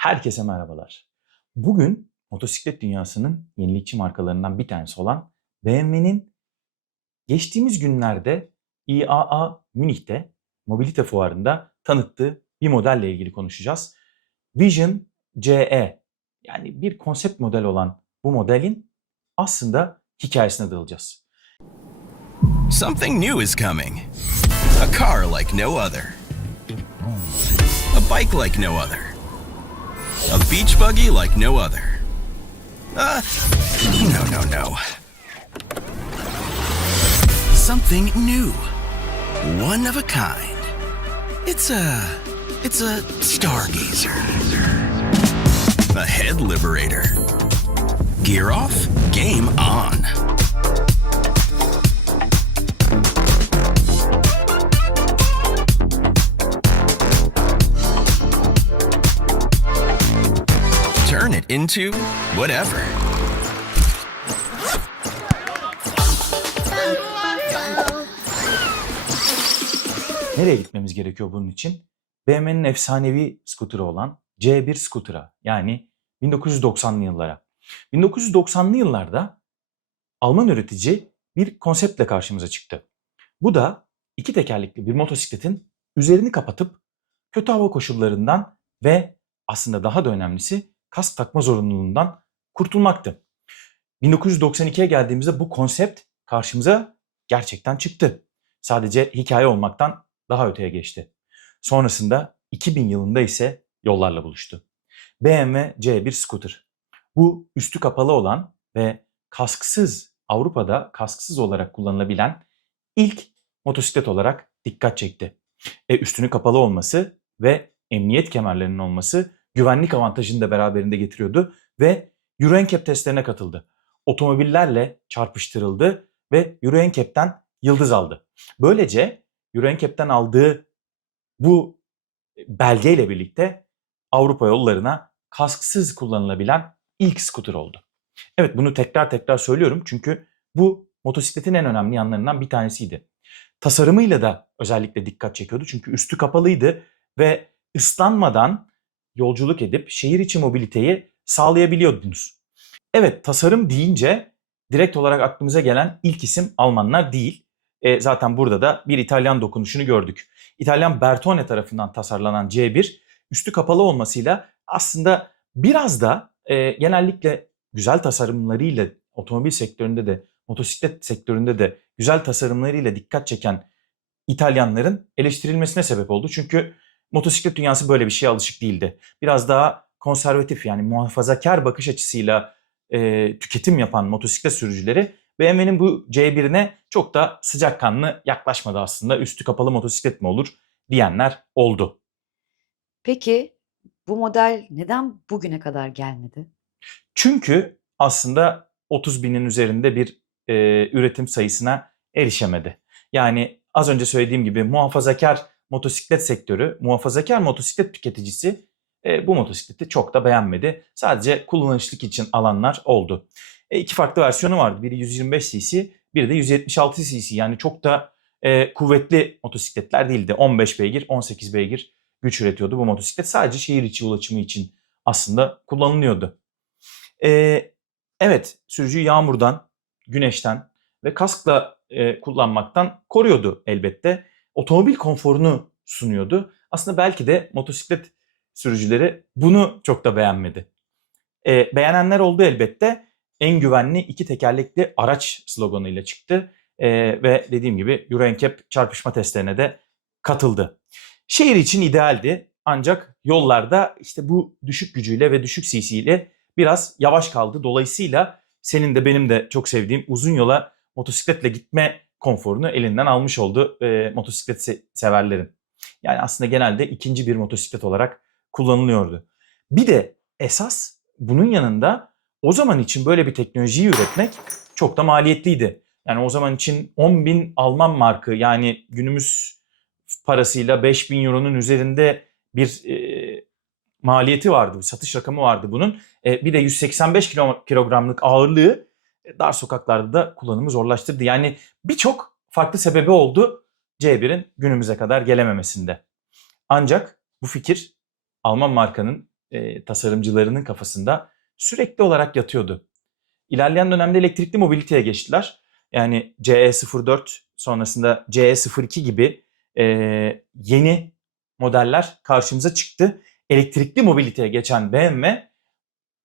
Herkese merhabalar. Bugün motosiklet dünyasının yenilikçi markalarından bir tanesi olan BMW'nin geçtiğimiz günlerde IAA Münih'te mobilite fuarında tanıttığı bir modelle ilgili konuşacağız. Vision CE yani bir konsept model olan bu modelin aslında hikayesine dalacağız. Something new is coming. A car like no other. A bike like no other. A beach buggy like no other. Uh, no, no, no. Something new. One of a kind. It's a. It's a stargazer. A head liberator. Gear off, game on. İnto whatever. Nereye gitmemiz gerekiyor bunun için? BMW'nin efsanevi skuturu olan C1 skutura yani 1990'lı yıllara. 1990'lı yıllarda Alman üretici bir konseptle karşımıza çıktı. Bu da iki tekerlekli bir motosikletin üzerini kapatıp kötü hava koşullarından ve aslında daha da önemlisi kask takma zorunluluğundan kurtulmaktı. 1992'ye geldiğimizde bu konsept karşımıza gerçekten çıktı. Sadece hikaye olmaktan daha öteye geçti. Sonrasında 2000 yılında ise yollarla buluştu. BMW C1 Scooter. Bu üstü kapalı olan ve kasksız Avrupa'da kasksız olarak kullanılabilen ilk motosiklet olarak dikkat çekti. E, üstünü kapalı olması ve emniyet kemerlerinin olması güvenlik avantajını da beraberinde getiriyordu ve Euro NCAP testlerine katıldı. Otomobillerle çarpıştırıldı ve Euro NCAP'ten yıldız aldı. Böylece Euro NCAP'ten aldığı bu belgeyle birlikte Avrupa yollarına kasksız kullanılabilen ilk skuter oldu. Evet bunu tekrar tekrar söylüyorum çünkü bu motosikletin en önemli yanlarından bir tanesiydi. Tasarımıyla da özellikle dikkat çekiyordu çünkü üstü kapalıydı ve ıslanmadan yolculuk edip şehir içi mobiliteyi sağlayabiliyordunuz. Evet tasarım deyince direkt olarak aklımıza gelen ilk isim Almanlar değil. E, zaten burada da bir İtalyan dokunuşunu gördük. İtalyan Bertone tarafından tasarlanan C1 üstü kapalı olmasıyla aslında biraz da e, genellikle güzel tasarımlarıyla otomobil sektöründe de motosiklet sektöründe de güzel tasarımlarıyla dikkat çeken İtalyanların eleştirilmesine sebep oldu. Çünkü motosiklet dünyası böyle bir şeye alışık değildi. Biraz daha konservatif yani muhafazakar bakış açısıyla e, tüketim yapan motosiklet sürücüleri BMW'nin bu C1'ine çok da sıcakkanlı yaklaşmadı aslında. Üstü kapalı motosiklet mi olur diyenler oldu. Peki bu model neden bugüne kadar gelmedi? Çünkü aslında 30 binin üzerinde bir e, üretim sayısına erişemedi. Yani az önce söylediğim gibi muhafazakar motosiklet sektörü, muhafazakar motosiklet tüketicisi e, bu motosikleti çok da beğenmedi. Sadece kullanışlık için alanlar oldu. E, iki farklı versiyonu vardı. Biri 125 cc, biri de 176 cc. Yani çok da e, kuvvetli motosikletler değildi. 15 beygir, 18 beygir güç üretiyordu bu motosiklet. Sadece şehir içi ulaşımı için aslında kullanılıyordu. E, evet, sürücüyü yağmurdan, güneşten ve kaskla e, kullanmaktan koruyordu elbette. Otomobil konforunu sunuyordu. Aslında belki de motosiklet sürücüleri bunu çok da beğenmedi. E, beğenenler oldu elbette. En güvenli iki tekerlekli araç sloganıyla çıktı. E, ve dediğim gibi Euro NCAP çarpışma testlerine de katıldı. Şehir için idealdi ancak yollarda işte bu düşük gücüyle ve düşük cc biraz yavaş kaldı. Dolayısıyla senin de benim de çok sevdiğim uzun yola motosikletle gitme konforunu elinden almış oldu e, motosiklet se- severlerin. Yani aslında genelde ikinci bir motosiklet olarak kullanılıyordu. Bir de esas bunun yanında o zaman için böyle bir teknolojiyi üretmek çok da maliyetliydi. Yani o zaman için 10 bin Alman markı yani günümüz parasıyla 5 bin euronun üzerinde bir e, maliyeti vardı, satış rakamı vardı bunun. E, bir de 185 kilo, kilogramlık ağırlığı dar sokaklarda da kullanımı zorlaştırdı. Yani birçok farklı sebebi oldu C1'in günümüze kadar gelememesinde. Ancak bu fikir Alman markanın e, tasarımcılarının kafasında sürekli olarak yatıyordu. İlerleyen dönemde elektrikli mobiliteye geçtiler. Yani CE04 sonrasında CE02 gibi e, yeni modeller karşımıza çıktı. Elektrikli mobiliteye geçen BMW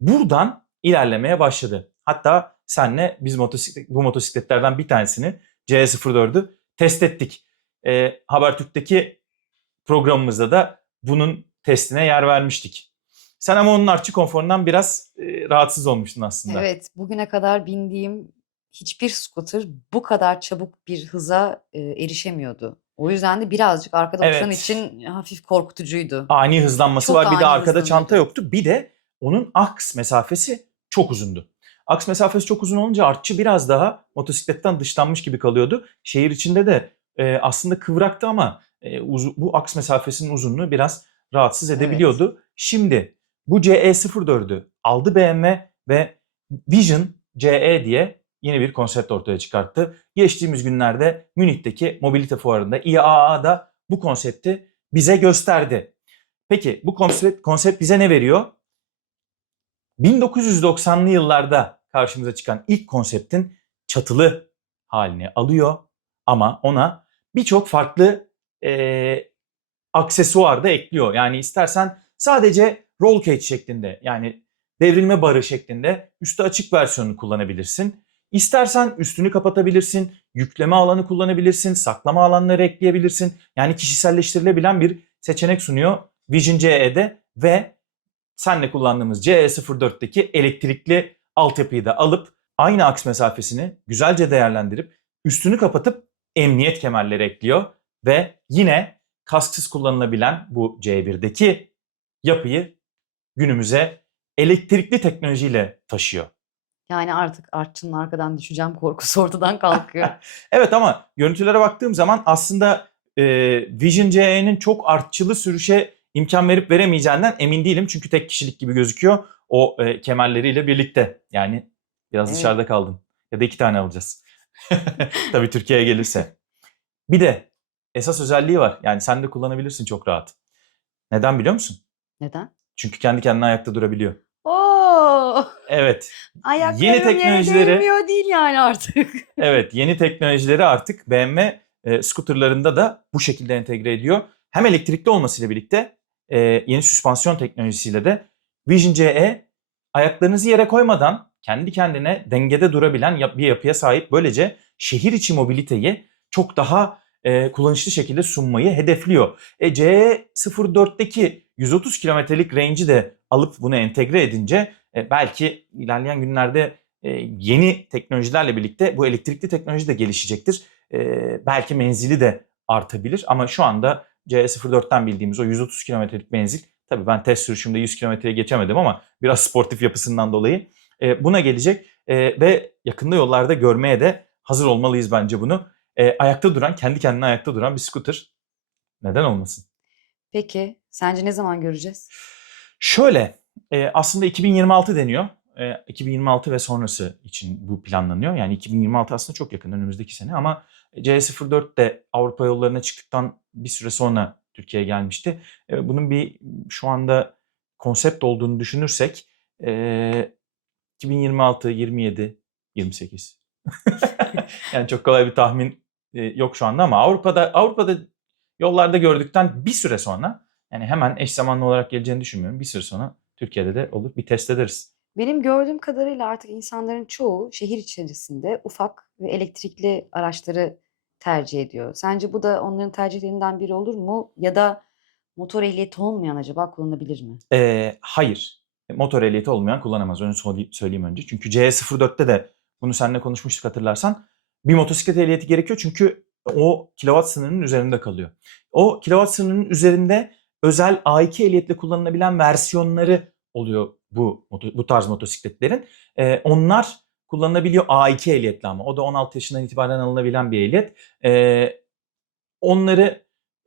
buradan ilerlemeye başladı. Hatta senle biz motosiklet, bu motosikletlerden bir tanesini CE04'ü test ettik. E, Habertürk'teki programımızda da bunun testine yer vermiştik. Sen ama onun artçı konforundan biraz e, rahatsız olmuştun aslında. Evet, bugüne kadar bindiğim hiçbir scooter bu kadar çabuk bir hıza e, erişemiyordu. O yüzden de birazcık arkada oturan Evet. için hafif korkutucuydu. ani hızlanması Çok var. Bir de arkada hızlanıyordu. çanta yoktu. Bir de onun aks mesafesi çok uzundu. Aks mesafesi çok uzun olunca artçı biraz daha motosikletten dışlanmış gibi kalıyordu. Şehir içinde de e, aslında kıvraktı ama e, uzu- bu aks mesafesinin uzunluğu biraz rahatsız Evet. edebiliyordu. Şimdi bu CE04'ü aldı BMW ve Vision CE diye yeni bir konsept ortaya çıkarttı. Geçtiğimiz günlerde Münih'teki mobilite fuarında IAA da bu konsepti bize gösterdi. Peki bu konsept, konsept bize ne veriyor? 1990'lı yıllarda karşımıza çıkan ilk konseptin çatılı halini alıyor ama ona birçok farklı eee aksesuar da ekliyor. Yani istersen sadece roll cage şeklinde yani devrilme barı şeklinde üstü açık versiyonunu kullanabilirsin. İstersen üstünü kapatabilirsin, yükleme alanı kullanabilirsin, saklama alanları ekleyebilirsin. Yani kişiselleştirilebilen bir seçenek sunuyor Vision CE'de ve senle kullandığımız CE04'teki elektrikli altyapıyı da alıp aynı aks mesafesini güzelce değerlendirip üstünü kapatıp emniyet kemerleri ekliyor ve yine kasksız kullanılabilen bu C1'deki yapıyı günümüze elektrikli teknolojiyle taşıyor. Yani artık artçının arkadan düşeceğim korkusu ortadan kalkıyor. Evet ama görüntülere baktığım zaman aslında e, Vision CE'nin çok artçılı sürüşe imkan verip veremeyeceğinden emin değilim. Çünkü tek kişilik gibi gözüküyor o e, kemerleriyle birlikte. Yani biraz Evet. dışarıda kaldın. Ya da iki tane alacağız. Tabii Türkiye'ye gelirse. Bir de esas özelliği var. Yani sen de kullanabilirsin çok rahat. Neden biliyor musun? Neden? Çünkü kendi kendine ayakta durabiliyor. Oo! Evet. Ayaklarım Yeni yere teknolojileri- değmiyor değil yani artık. Evet yeni teknolojileri artık BMW e, scooterlarında da bu şekilde entegre ediyor. Hem elektrikli olmasıyla birlikte e, yeni süspansiyon teknolojisiyle de Vision CE ayaklarınızı yere koymadan kendi kendine dengede durabilen bir yapıya sahip. Böylece şehir içi mobiliteyi çok daha e, kullanışlı şekilde sunmayı hedefliyor. E, CE04'teki 130 kilometrelik range'i de alıp bunu entegre edince e, belki ilerleyen günlerde e, yeni teknolojilerle birlikte bu elektrikli teknoloji de gelişecektir. E, belki menzili de artabilir ama şu anda CE04'ten bildiğimiz o 130 kilometrelik menzil tabii ben test sürüşümde 100 kilometreye geçemedim ama biraz sportif yapısından dolayı e, buna gelecek E, ve yakında yollarda görmeye de hazır olmalıyız bence bunu. E, ayakta duran, kendi kendine ayakta duran bir scooter neden olmasın? Peki sence ne zaman göreceğiz? Şöyle e, aslında 2026 deniyor. E, 2026 ve sonrası için bu planlanıyor. Yani 2026 aslında çok yakın önümüzdeki sene ama C04 de Avrupa yollarına çıktıktan bir süre sonra Türkiye'ye gelmişti. Bunun bir şu anda konsept olduğunu düşünürsek e, 2026, 27, 28. yani çok kolay bir tahmin yok şu anda ama Avrupa'da Avrupa'da yollarda gördükten bir süre sonra yani hemen eş zamanlı olarak geleceğini düşünmüyorum. Bir süre sonra Türkiye'de de olur bir test ederiz. Benim gördüğüm kadarıyla artık insanların çoğu şehir içerisinde ufak ve elektrikli araçları tercih ediyor. Sence bu da onların tercihlerinden biri olur mu? Ya da motor ehliyeti olmayan acaba kullanabilir mi? Ee, hayır. Motor ehliyeti olmayan kullanamaz. Onu söyle- söyleyeyim önce. Çünkü C04'te de bunu seninle konuşmuştuk hatırlarsan. Bir motosiklet ehliyeti gerekiyor çünkü o kilowatt sınırının üzerinde kalıyor. O kilowatt sınırının üzerinde özel A2 ehliyetle kullanılabilen versiyonları oluyor bu bu tarz motosikletlerin. Ee, onlar kullanılabiliyor A2 ehliyetli ama. O da 16 yaşından itibaren alınabilen bir ehliyet. Ee, onları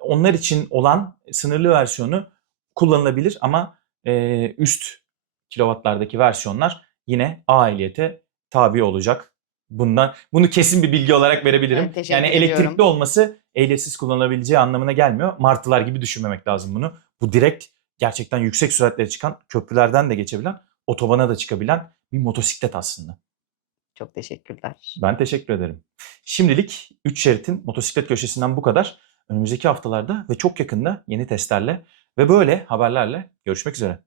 onlar için olan sınırlı versiyonu kullanılabilir ama e, üst kilowattlardaki versiyonlar yine A ehliyete tabi olacak. Bundan bunu kesin bir bilgi olarak verebilirim. Evet, teşekkür yani ediyorum. elektrikli olması ehliyetsiz kullanılabileceği anlamına gelmiyor. Martılar gibi düşünmemek lazım bunu. Bu direkt gerçekten yüksek süratlere çıkan, köprülerden de geçebilen, otobana da çıkabilen bir motosiklet aslında. Çok teşekkürler. Ben teşekkür ederim. Şimdilik 3 şeritin motosiklet köşesinden bu kadar. Önümüzdeki haftalarda ve çok yakında yeni testlerle ve böyle haberlerle görüşmek üzere.